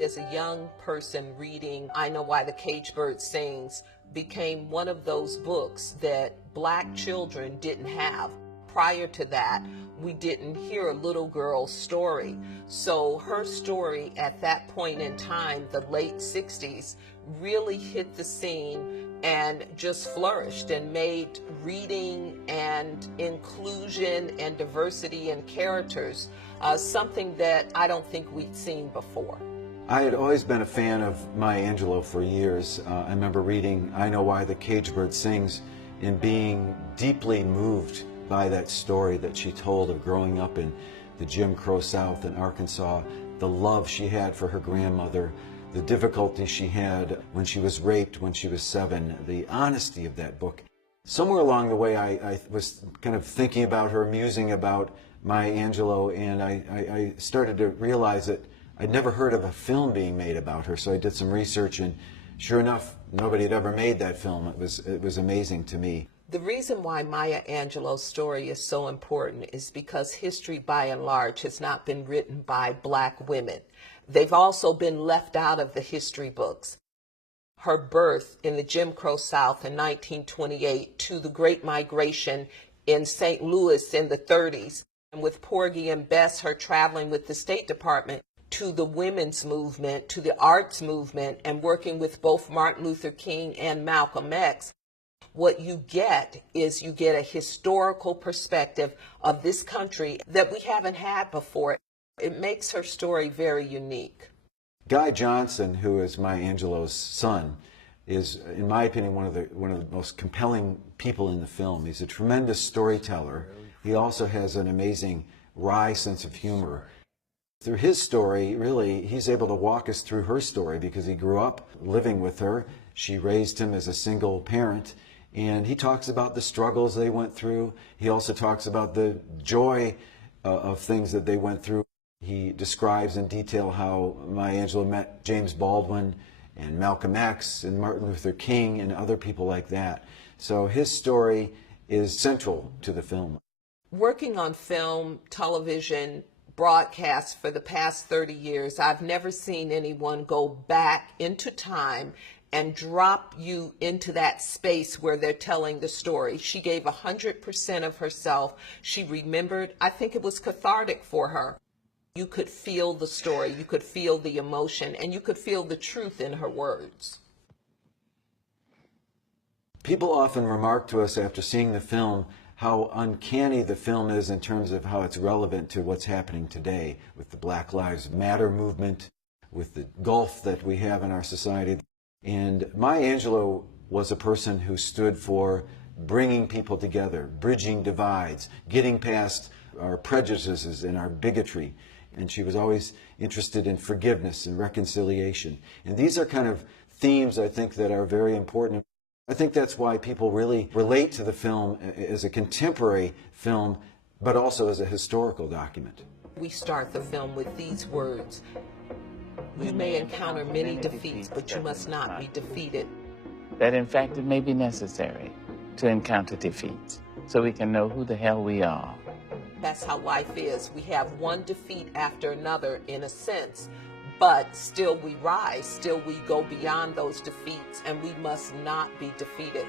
As a young person reading I Know Why the Caged Bird Sings became one of those books that black children didn't have. Prior to that, we didn't hear a little girl's story. So her story at that point in time, the late 60s, really hit the scene and just flourished and made reading and inclusion and diversity in characters something that I don't think we'd seen before. I had always been a fan of Maya Angelou for years. I remember reading I Know Why the Caged Bird Sings and being deeply moved by that story that she told of growing up in the Jim Crow South in Arkansas, the love she had for her grandmother, the difficulty she had when she was raped when she was 7, the honesty of that book. Somewhere along the way I was kind of thinking about her, musing about Maya Angelou, and I started to realize that I'd never heard of a film being made about her, so I did some research, and sure enough, nobody had ever made that film. It was amazing to me. The reason why Maya Angelou's story is so important is because history, by and large, has not been written by black women. They've also been left out of the history books. Her birth in the Jim Crow South in 1928 to the Great Migration in St. Louis in the 30s, and with Porgy and Bess, her traveling with the State Department, to the women's movement, to the arts movement, and working with both Martin Luther King and Malcolm X, what you get is you get a historical perspective of this country that we haven't had before. It makes her story very unique. Guy Johnson, who is Maya Angelou's son, is, in my opinion, one of the most compelling people in the film. He's a tremendous storyteller. He also has an amazing wry sense of humor. Through his story, really, he's able to walk us through her story because he grew up living with her. She raised him as a single parent, and he talks about the struggles they went through. He also talks about the joy of things that they went through. He describes in detail how Maya Angelou met James Baldwin and Malcolm X and Martin Luther King and other people like that. So his story is central to the film. Working on film, television, broadcasts for the past 30 years, I've never seen anyone go back into time and drop you into that space where they're telling the story. She gave 100% of herself. She remembered. I think it was cathartic for her. You could feel the story, you could feel the emotion, and you could feel the truth in her words. People often remark to us after seeing the film how uncanny the film is in terms of how it's relevant to what's happening today with the Black Lives Matter movement, with the gulf that we have in our society. And Maya Angelou was a person who stood for bringing people together, bridging divides, getting past our prejudices and our bigotry. And she was always interested in forgiveness and reconciliation. And these are kind of themes, I think, that are very important. I think that's why people really relate to the film as a contemporary film, but also as a historical document. We start the film with these words: "You may encounter many defeats, but you must not be defeated." That in fact it may be necessary to encounter defeats so we can know who the hell we are. That's how life is. We have one defeat after another in a sense, but still we rise, still we go beyond those defeats, and we must not be defeated.